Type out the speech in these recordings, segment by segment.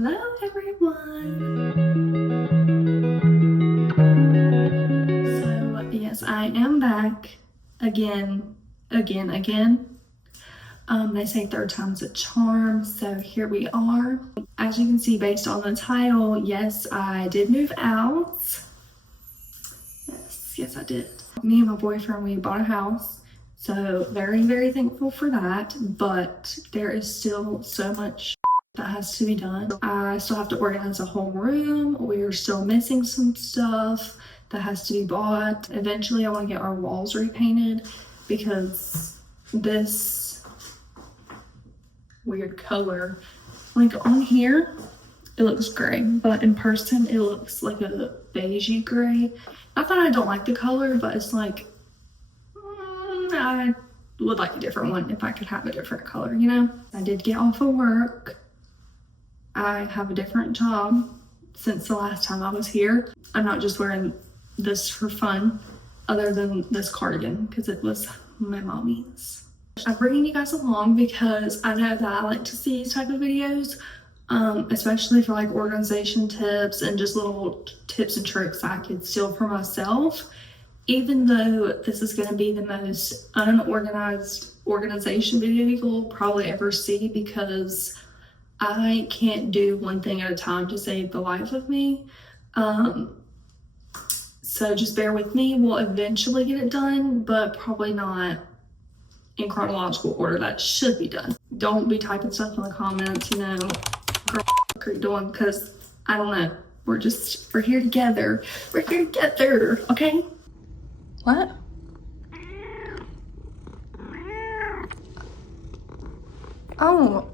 Hello everyone. So yes, I am back again. They say third time's a charm, so here we are. As you can see based on the title, yes, I did move out. Yes, I did. Me and my boyfriend, we bought a house, so very thankful for that, but there is still so much that has to be done. I still have to organize a whole room. We are still missing some stuff that has to be bought. Eventually I want to get our walls repainted because this weird color, like on here it looks gray, but in person it looks like a beigey gray. Not that I don't like the color, but it's like I would like a different one if I could have a different color, you know? I did get off of work. I have a different job since the last time I was here. I'm not just wearing this for fun, other than this cardigan, because it was my mommy's. I'm bringing you guys along because I know that I like to see these type of videos, especially for like organization tips and just little tips and tricks I could steal for myself. Even though this is going to be the most unorganized organization video you'll probably ever see, because I can't do one thing at a time to save the life of me. So just bear with me. We'll eventually get it done, but probably not in chronological order. That should be done. Don't be typing stuff in the comments, you know, girl, what are you doing? Because I don't know. We're here together. We're here together, okay? What? Oh,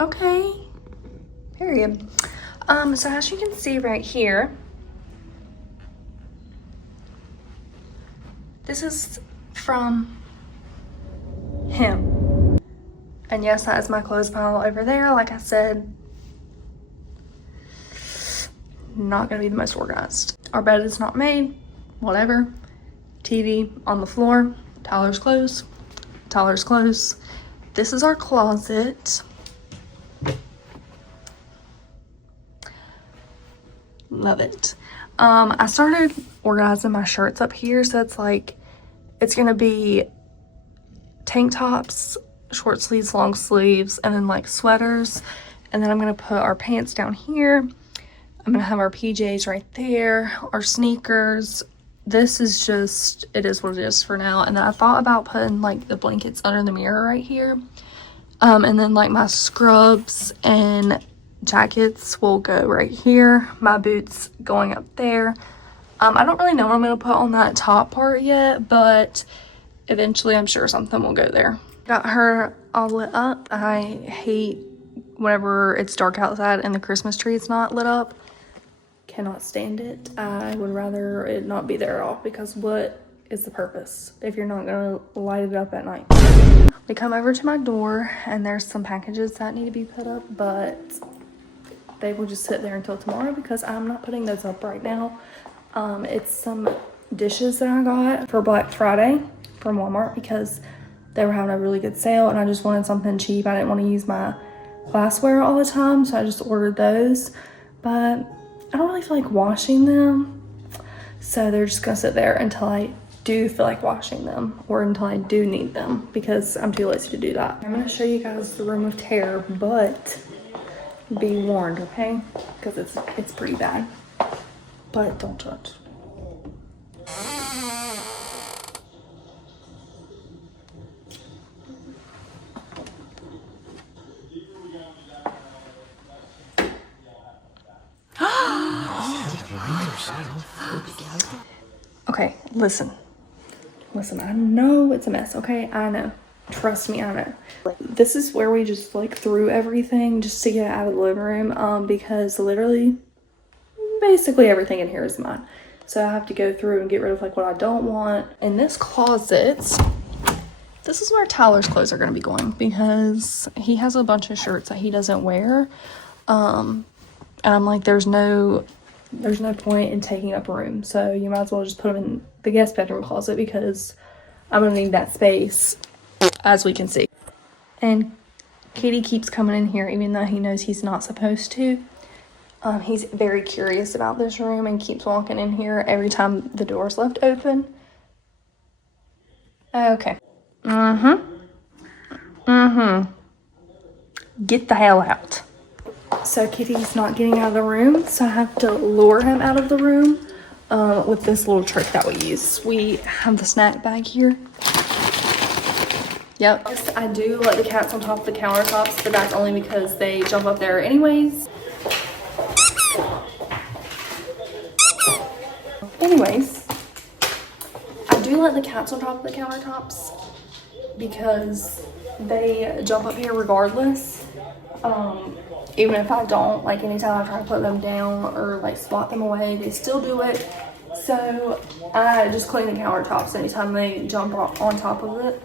okay. Period. So as you can see right here, this is from him. And yes, that is my clothes pile over there. Like I said, not gonna be the most organized. Our bed is not made, whatever. TV on the floor, Tyler's clothes. This is our closet. Love it. I started organizing my shirts up here, so it's gonna be tank tops, short sleeves, long sleeves, and then like sweaters. And then I'm gonna put our pants down here. I'm gonna have our PJs right there, our sneakers. This is just, it is what it is for now. And then I thought about putting like the blankets under the mirror right here. And then like my scrubs and jackets will go right here. My boots going up there. I don't really know what I'm gonna put on that top part yet, but eventually I'm sure something will go there. Got her all lit up. I hate whenever it's dark outside and the Christmas tree is not lit up. Cannot stand it. I would rather it not be there at all, because what is the purpose if you're not gonna light it up at night? We come over to my door and there's some packages that need to be put up, but they will just sit there until tomorrow because I'm not putting those up right now. It's some dishes that I got for Black Friday from Walmart because they were having a really good sale and I just wanted something cheap. I didn't want to use my glassware all the time, so I just ordered those. But I don't really feel like washing them, so they're just gonna sit there until I do feel like washing them or until I do need them, because I'm too lazy to do that. I'm gonna show you guys the room of terror, but be warned, okay? Because it's pretty bad, but don't judge. Okay, listen, I know it's a mess, okay? I know. Trust me, I know. This is where we just like threw everything just to get it out of the living room, because literally, basically everything in here is mine. So I have to go through and get rid of like what I don't want. In this closet, this is where Tyler's clothes are gonna be going, because he has a bunch of shirts that he doesn't wear. And I'm like, there's no point in taking up room, so you might as well just put them in the guest bedroom closet, because I'm gonna need that space, as we can see. And Kitty keeps coming in here even though he knows he's not supposed to. He's very curious about this room and keeps walking in here every time the door's left open. Okay. Get the hell out. So Kitty's not getting out of the room, so I have to lure him out of the room with this little trick that we use. We have the snack bag here. Yep. Yes, I do let the cats on top of the countertops, but that's only because they jump up there anyways. Anyways, I do let the cats on top of the countertops because they jump up here regardless. Even if I don't, like anytime I try to put them down or like spot them away, they still do it. So I just clean the countertops anytime they jump on top of it.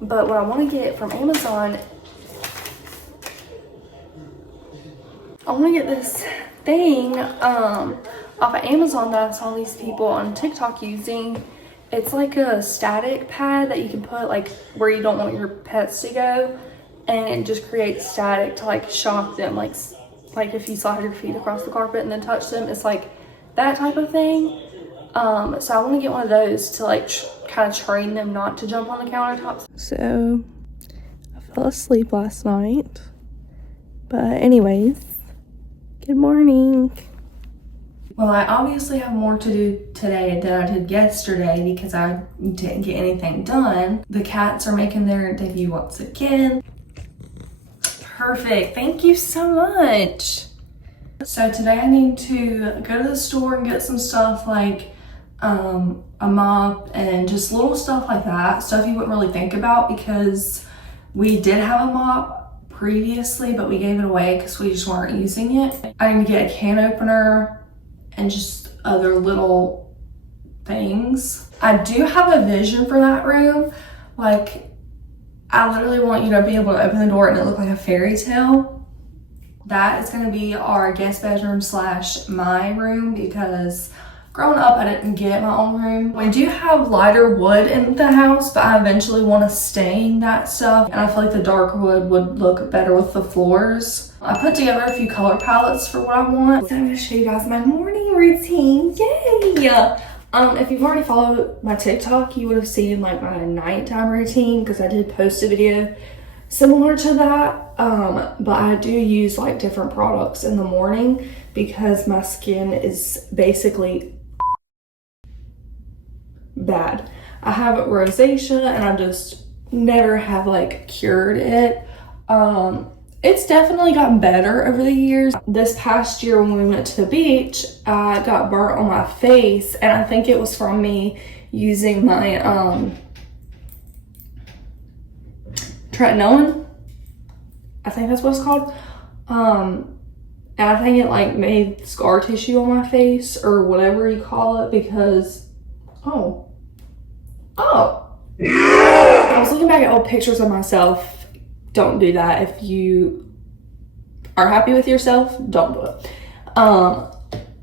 But what I want to get from Amazon, I want to get this thing off of Amazon that I saw these people on TikTok using. It's like a static pad that you can put like where you don't want your pets to go, and it just creates static to like shock them, like if you slide your feet across the carpet and then touch them. It's like that type of thing. So I want to get one of those to like kind of train them not to jump on the countertops. So I fell asleep last night, but anyways, good morning. Well, I obviously have more to do today than I did yesterday because I didn't get anything done. The cats are making their debut once again. Perfect, thank you so much. So today I need to go to the store and get some stuff like a mop and just little stuff like that. Stuff you wouldn't really think about because we did have a mop previously, but we gave it away because we just weren't using it. I need to get a can opener and just other little things. I do have a vision for that room. Like, I literally want you to be able to open the door and it look like a fairy tale. That is gonna be our guest bedroom / my room because growing up, I didn't get my own room. We do have lighter wood in the house, but I eventually want to stain that stuff. And I feel like the dark wood would look better with the floors. I put together a few color palettes for what I want. So I'm gonna show you guys my morning routine, yay! If you've already followed my TikTok, you would have seen like my nighttime routine because I did post a video similar to that. But I do use like different products in the morning because my skin is basically bad. I have rosacea and I just never have like cured it. It's definitely gotten better over the years. This past year when we went to the beach, I got burnt on my face and I think it was from me using my tretinoin. I think that's what it's called. And I think it like made scar tissue on my face or whatever you call it because, oh. I was looking back at old pictures of myself. Don't do that. If you are happy with yourself, don't do it.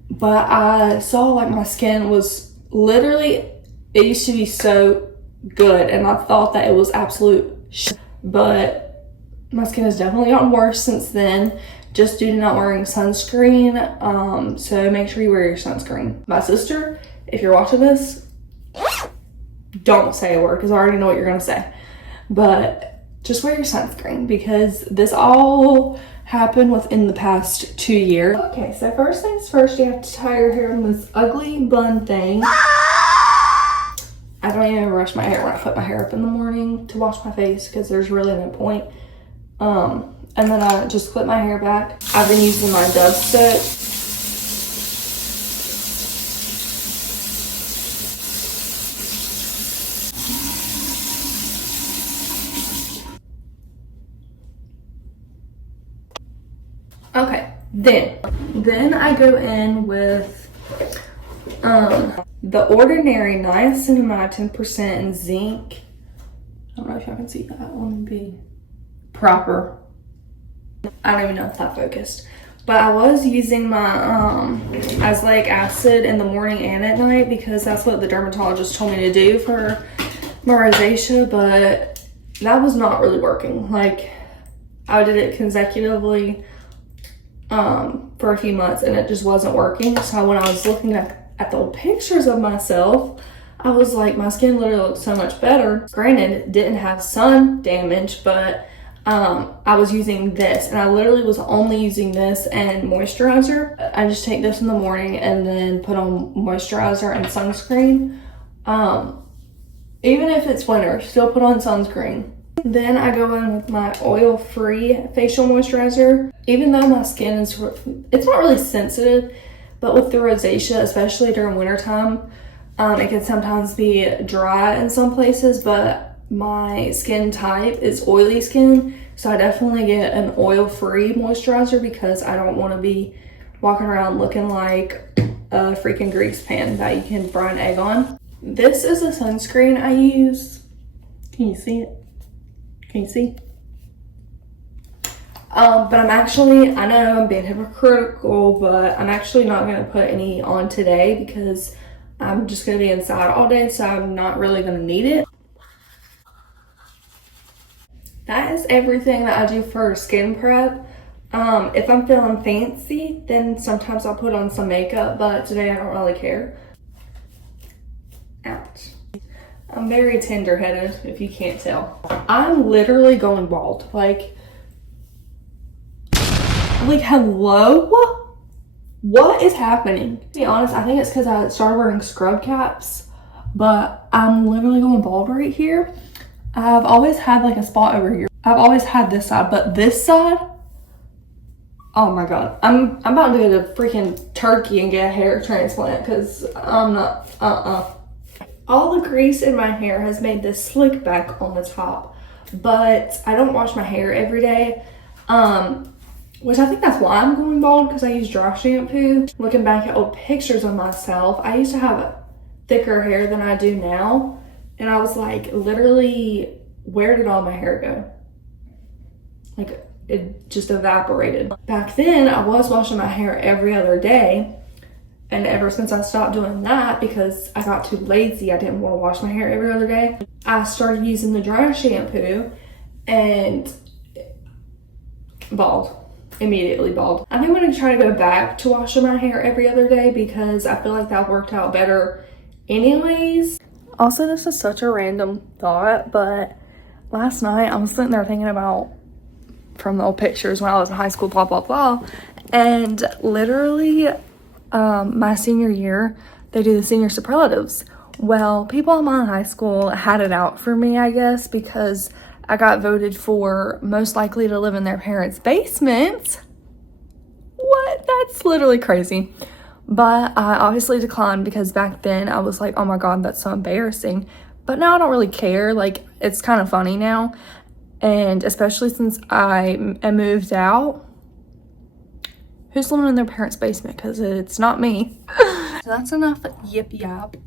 But I saw like my skin was literally, it used to be so good and I thought that it was absolute shit. But my skin has definitely gotten worse since then, just due to not wearing sunscreen. So make sure you wear your sunscreen. My sister, if you're watching this, don't say a word because I already know what you're gonna say. But just wear your sunscreen because this all happened within the past 2 years. Okay, so first things first, you have to tie your hair in this ugly bun thing. I don't even brush my hair when I put my hair up in the morning to wash my face because there's really no point. And then I just clip my hair back. I've been using my Dove Soap. Okay, then I go in with the Ordinary Niacinamide 10% and zinc. I don't know if y'all can see that. Let me be proper. I don't even know if that focused. But I was using my azelaic acid in the morning and at night because that's what the dermatologist told me to do for my rosacea, but that was not really working. Like, I did it consecutively for a few months and it just wasn't working. So when I was looking at the old pictures of myself, I was like, my skin literally looked so much better. Granted, it didn't have sun damage, but I was using this, and I literally was only using this and moisturizer. I just take this in the morning and then put on moisturizer and sunscreen. Even if it's winter, still put on sunscreen. Then I go in with my oil-free facial moisturizer. Even though my skin is, it's not really sensitive, but with the rosacea, especially during wintertime, it can sometimes be dry in some places, but my skin type is oily skin, so I definitely get an oil-free moisturizer because I don't want to be walking around looking like a freaking grease pan that you can fry an egg on. This is a sunscreen I use. Can you see it? Can you see? But I'm actually, I know I'm being hypocritical, but I'm actually not going to put any on today because I'm just going to be inside all day, so I'm not really going to need it. That is everything that I do for skin prep. If I'm feeling fancy, then sometimes I'll put on some makeup, but today I don't really care. Ouch. I'm very tender-headed, if you can't tell. I'm literally going bald. Like hello? What is happening? To be honest, I think it's because I started wearing scrub caps, but I'm literally going bald right here. I've always had like a spot over here. I've always had this side, but this side, oh my God. I'm about to go to freaking Turkey and get a hair transplant because I'm not, All the grease in my hair has made this slick back on the top, but I don't wash my hair every day. Which I think that's why I'm going bald, because I use dry shampoo. Looking back at old pictures of myself, I used to have thicker hair than I do now. And I was like, literally, where did all my hair go? Like, it just evaporated. Back then, I was washing my hair every other day. And ever since I stopped doing that, because I got too lazy, I didn't want to wash my hair every other day, I started using the dry shampoo and bald. Immediately bald. I think I'm going to try to go back to washing my hair every other day because I feel like that worked out better anyways. Also, this is such a random thought, but last night I was sitting there thinking about from the old pictures when I was in high school, blah, blah, blah. And literally, my senior year, they do the senior superlatives. Well, people in my high school had it out for me, I guess, because I got voted for most likely to live in their parents' basement. What? That's literally crazy. But I obviously declined because back then I was like, oh my God, that's so embarrassing. But now I don't really care. Like, it's kind of funny now. And especially since I moved out. Who's living in their parents' basement? Because it's not me. So that's enough yip yap.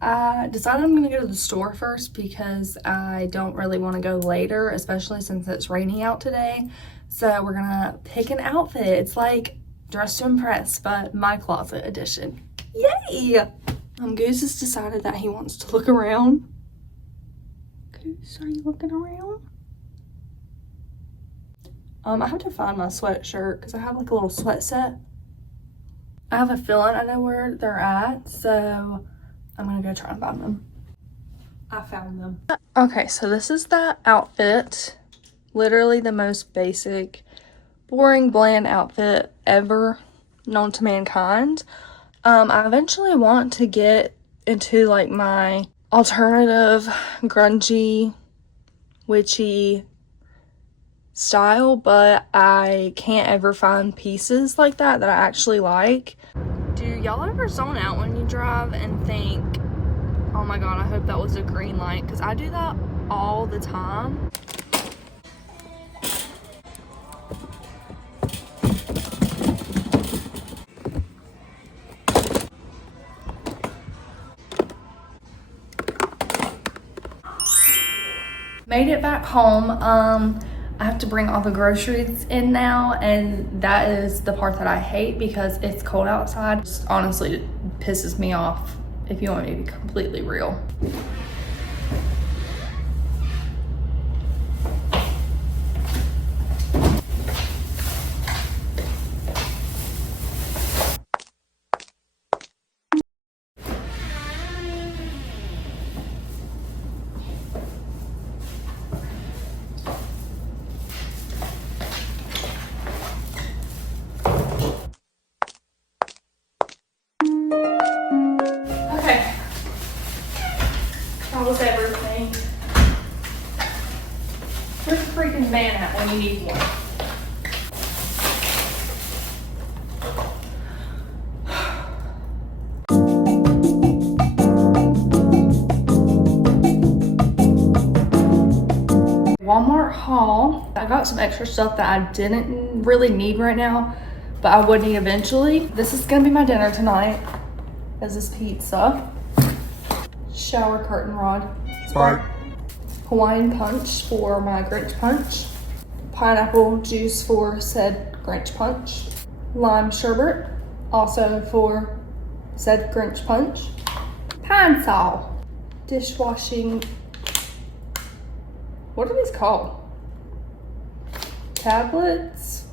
I decided I'm gonna go to the store first because I don't really want to go later, especially since it's rainy out today. So we're gonna pick an outfit. It's like Dress to Impress, but my closet edition. Yay! Goose has decided that he wants to look around. Goose, are you looking around? I have to find my sweatshirt because I have like a little sweat set. I have a feeling I know where they're at, so I'm gonna go try and find them. I found them. Okay, so this is that outfit. Literally the most basic, boring, bland outfit ever known to mankind. I eventually want to get into like my alternative, grungy, witchy style, but I can't ever find pieces like that I actually like. Do y'all ever zone out when you drive and think, oh my God, I hope that was a green light? Because I do that all the time. Made it back home. I have to bring all the groceries in now, and that is the part that I hate because it's cold outside. Just honestly, it pisses me off, if you want me to be completely real. when you need more. Walmart haul. I got some extra stuff that I didn't really need right now, but I would need eventually. This is gonna be my dinner tonight. Is this pizza, shower curtain rod, Sorry. Hawaiian punch for my Grinch punch, pineapple juice for said Grinch punch, lime sherbet also for said Grinch punch, pine sol, dishwashing, what are these called? Tablets?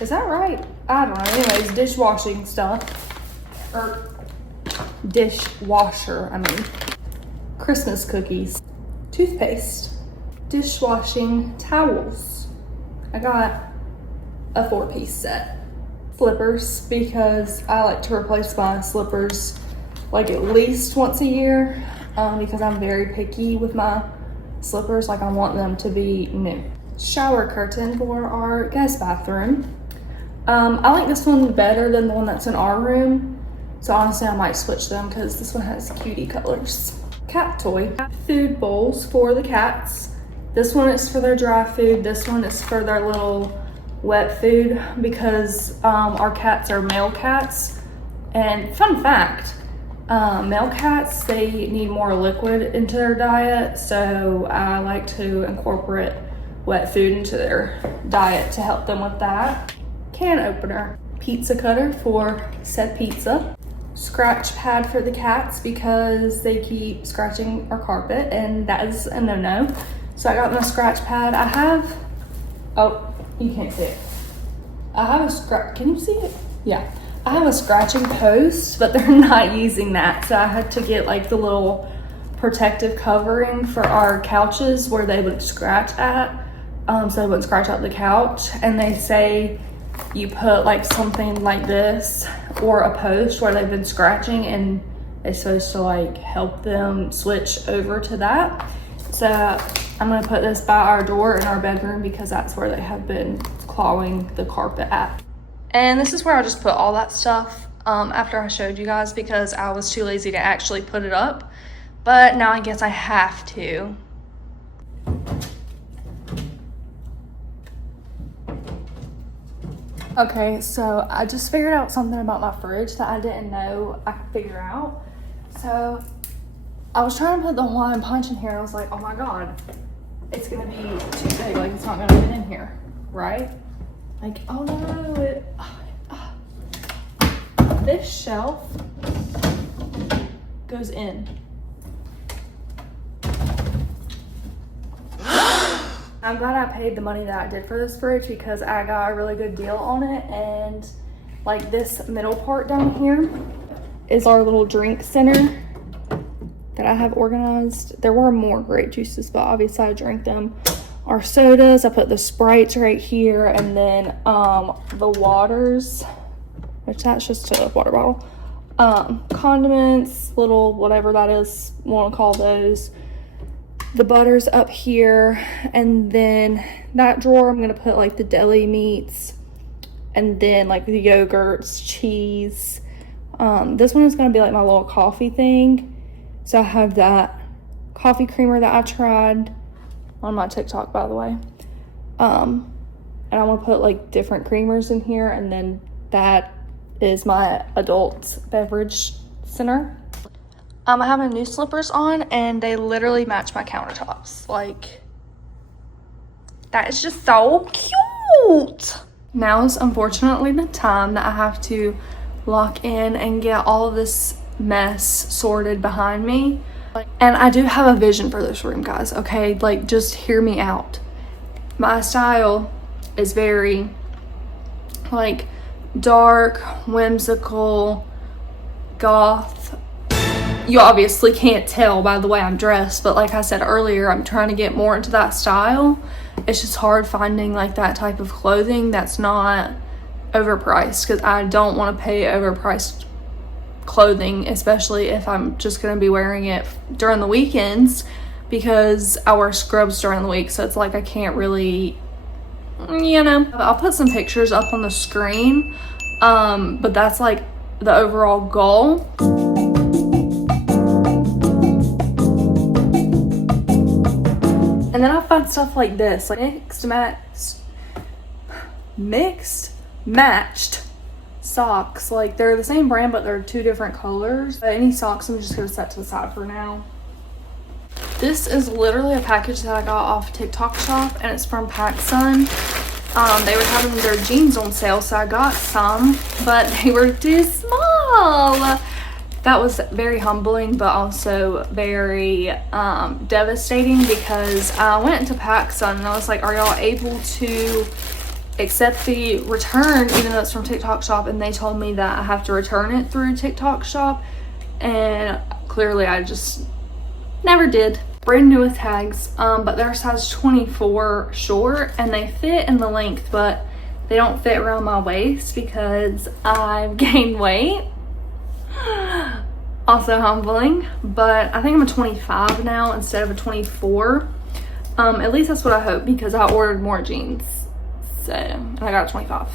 Is that right? I don't know. Anyways, dishwashing stuff. Or dishwasher, I mean. Christmas cookies. Toothpaste. Dishwashing towels. I got a 4-piece set. Slippers, because I like to replace my slippers like at least once a year. Because I'm very picky with my slippers. Like I want them to be new. Shower curtain for our guest bathroom. I like this one better than the one that's in our room. So honestly, I might switch them because this one has cutie colors. Cat toy. Food bowls for the cats. This one is for their dry food. This one is for their little wet food because our cats are male cats. And fun fact, male cats, they need more liquid into their diet. So I like to incorporate wet food into their diet to help them with that. Can opener, pizza cutter for said pizza, scratch pad for the cats because they keep scratching our carpet and that is a no-no. So I got them a scratch pad. I have, oh, you can't see it. I have a scratch, can you see it? Yeah. I have a scratching post, but they're not using that. So I had to get like the little protective covering for our couches where they would scratch at. So they wouldn't scratch out the couch. And they say you put like something like this or a post where they've been scratching and it's supposed to like help them switch over to that. So I'm gonna put this by our door in our bedroom because that's where they have been clawing the carpet at. And this is where I just put all that stuff after I showed you guys because I was too lazy to actually put it up. But now I guess I have to. Okay, so I just figured out something about my fridge that I didn't know I could figure out. So I was trying to put the Hawaiian punch in here and I was like, oh my God, it's gonna be too big, like it's not gonna fit in here, right? Like, oh no, this shelf goes in. I'm glad I paid the money that I did for this fridge because I got a really good deal on it. And like this middle part down here is our little drink center that I have organized. There were more grape juices, but obviously I drank them. Our sodas, I put the Sprites right here, and then the waters, which that's just a water bottle. Condiments, little whatever that is, want to call those. The butter's up here, and then that drawer I'm gonna put like the deli meats, and then like the yogurts, cheese. This one is gonna be like my little coffee thing. So I have that coffee creamer that I tried on my TikTok, by the way. And I want to put like different creamers in here, and then that is my adult beverage center. I have my new slippers on and they literally match my countertops. Like, that is just so cute. Now is unfortunately the time that I have to lock in and get all of this mess sorted behind me. And I do have a vision for this room, guys, okay? Like, just hear me out. My style is very, like, dark, whimsical, goth. You obviously can't tell by the way I'm dressed, but like I said earlier, I'm trying to get more into that style. It's just hard finding like that type of clothing that's not overpriced, because I don't want to pay overpriced clothing, especially if I'm just going to be wearing it during the weekends. because I wear scrubs during the week, so it's like I can't really, you know. I'll put some pictures up on the screen, but that's like the overall goal. And then I find stuff like this, like mixed matched socks. Like they're the same brand, but they're two different colors. But any socks I'm just gonna set to the side for now. This is literally a package that I got off TikTok shop, and it's from PacSun. They were having their jeans on sale, so I got some, but they were too small. That was very humbling, but also very devastating, because I went to PacSun and I was like, are y'all able to accept the return even though it's from TikTok shop? And they told me that I have to return it through TikTok shop, and clearly I just never did. Brand new with tags, but they're size 24 short, and they fit in the length, but they don't fit around my waist because I've gained weight. Also humbling, but I think I'm a 25 now instead of a 24. At least that's what I hope, because I ordered more jeans, so, and I got a 25.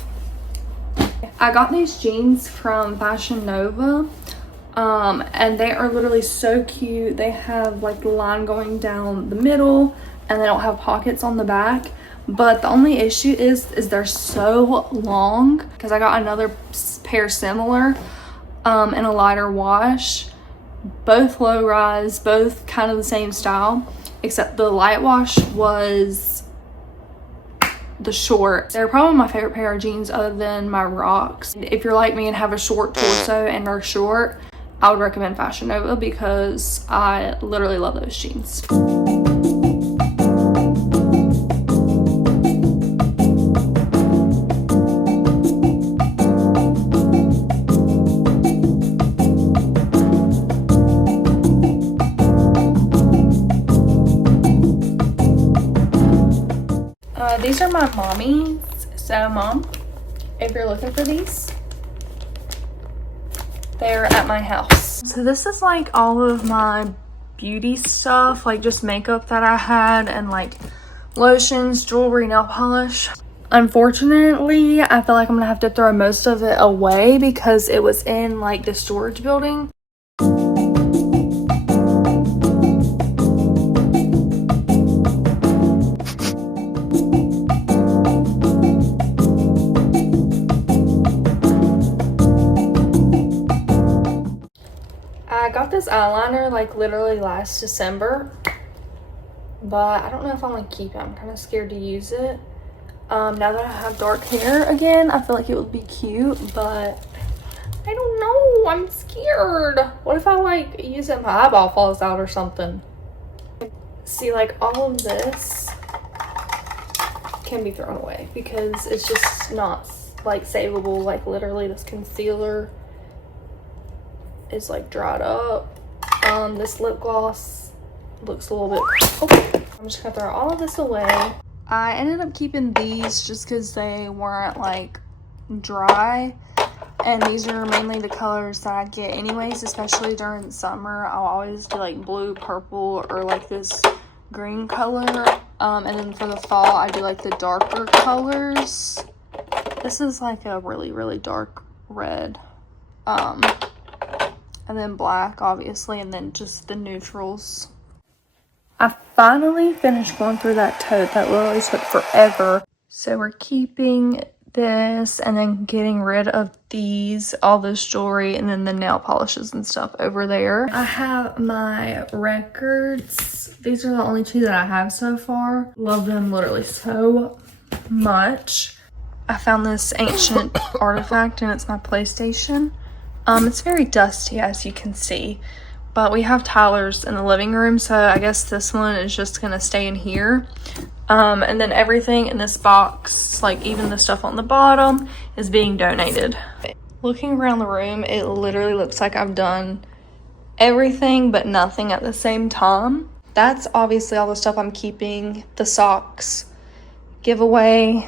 I got these jeans from Fashion Nova, and they are literally so cute. They have like the line going down the middle, and they don't have pockets on the back. But the only issue is they're so long, because I got another pair similar in a lighter wash, both low rise, both kind of the same style, except the light wash was the short. They're probably my favorite pair of jeans other than my Rocks. If you're like me and have a short torso and are short, I would recommend Fashion Nova, because I literally love those jeans. These are my mommies. So mom, if you're looking for these, they're at my house. So this is like all of my beauty stuff, like just makeup that I had, and like lotions, jewelry, nail polish. Unfortunately, I feel like I'm gonna have to throw most of it away because it was in like the storage building. I got this eyeliner like literally last December, but I don't know if I'm gonna keep it. I'm kind of scared to use it. Now that I have dark hair again, I feel like it would be cute, but I don't know. I'm scared. What if I like use it and my eyeball falls out or something? See, like all of this can be thrown away because it's just not like savable. Like literally this concealer is like dried up. This lip gloss looks a little bit, oh, I'm just gonna throw all of this away. I ended up keeping these just because they weren't like dry, and these are mainly the colors that I get anyways, especially during summer. I'll always do like blue, purple, or like this green color, and then for the fall I do like the darker colors. This is like a really dark red, and then black obviously, and then just the neutrals. I finally finished going through that tote that literally took forever. So we're keeping this and then getting rid of these, all this jewelry, and then the nail polishes and stuff over there. I have my records. These are the only two that I have so far. Love them literally so much. I found this ancient artifact, and it's my PlayStation. It's very dusty, as you can see, but we have Tyler's in the living room, so I guess this one is just gonna stay in here. And then everything in this box, like even the stuff on the bottom, is being donated. Looking around the room, it literally looks like I've done everything but nothing at the same time. That's obviously all the stuff I'm keeping. The socks, giveaway.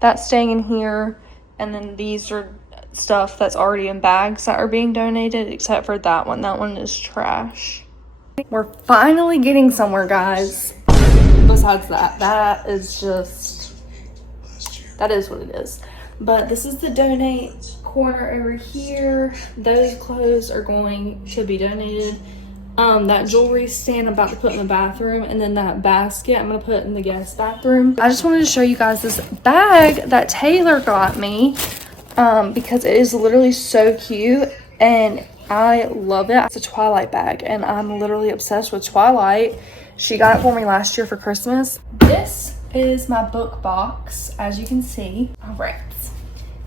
That's staying in here, and then these are stuff that's already in bags that are being donated, except for that one. That one is trash. We're finally getting somewhere, guys. Besides that, that is what it is. But this is the donate corner over here. Those clothes are going to be donated. That jewelry stand I'm about to put in the bathroom, and then that basket I'm gonna put in the guest bathroom. I just wanted to show you guys this bag that Taylor got me, because it is literally so cute and I love it. It's a Twilight bag and I'm literally obsessed with Twilight. She got it for me last year for Christmas. This is my book box, as you can see. All right,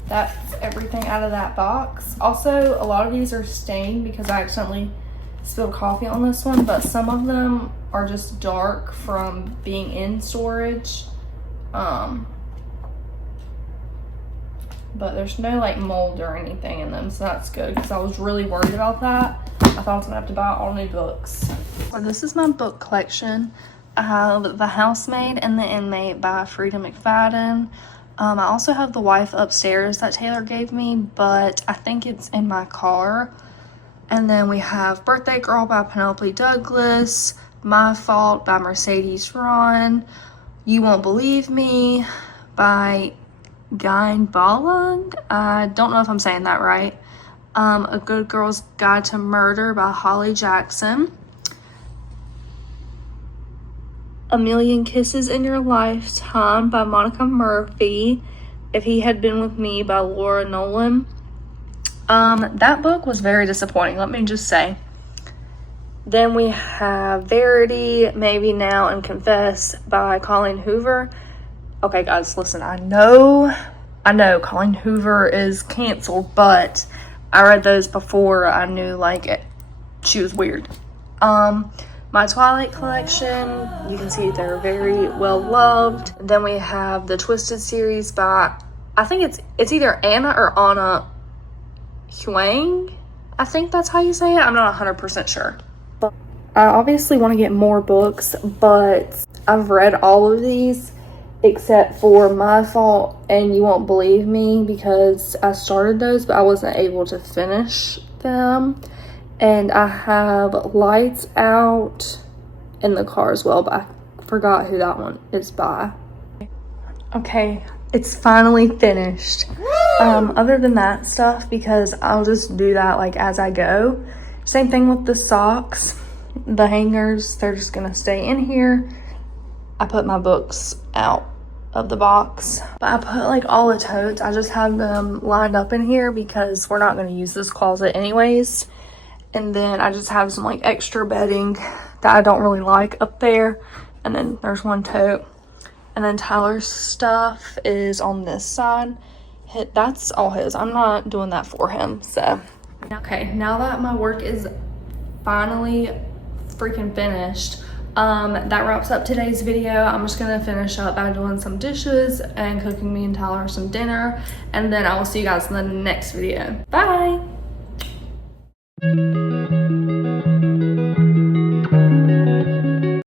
that's everything out of that box. Also, a lot of these are stained because I accidentally spilled coffee on this one, but some of them are just dark from being in storage. But there's no like mold or anything in them, so that's good because I was really worried about that. I thought I was gonna have to buy all new books. So this is my book collection. I have The Housemaid and the Inmate by Frida McFadden. I also have The Wife Upstairs that Taylor gave me, but I think it's in my car. And then we have Birthday Girl by Penelope Douglas, My Fault by Mercedes Ron, You Won't Believe Me by Guy Ballang. I don't know if I'm saying that right. A Good Girl's Guide to Murder by Holly Jackson. A Million Kisses in Your Lifetime by Monica Murphy. If He Had Been With Me by Laura Nolan. That book was very disappointing, let me just say. Then we have Verity, Maybe Now and Confess by Colleen Hoover. Okay, guys, listen, I know Colleen Hoover is canceled, but I read those before I knew, like, she was weird. My Twilight collection, you can see they're very well loved. Then we have the Twisted series by, I think it's either Anna or Anna Huang. I think that's how you say it. I'm not 100% sure. I obviously want to get more books, but I've read all of these except for My Fault and You Won't Believe Me, because I started those but I wasn't able to finish them. And I have Lights Out in the car as well, but I forgot who that one is by. Okay, it's finally finished. Other than that stuff, because I'll just do that like as I go. Same thing with the socks, the hangers, they're just gonna stay in here. I put my books out of the box, but I put like all the totes, I just have them lined up in here because we're not going to use this closet anyways. And then I just have some like extra bedding that I don't really like up there, and then there's one tote, and then Tyler's stuff is on this side. That's all his, I'm not doing that for him. So okay, now that my work is finally freaking finished, that wraps up today's video. I'm just gonna finish up by doing some dishes and cooking me and Tyler some dinner, and then I will see you guys in the next video. Bye.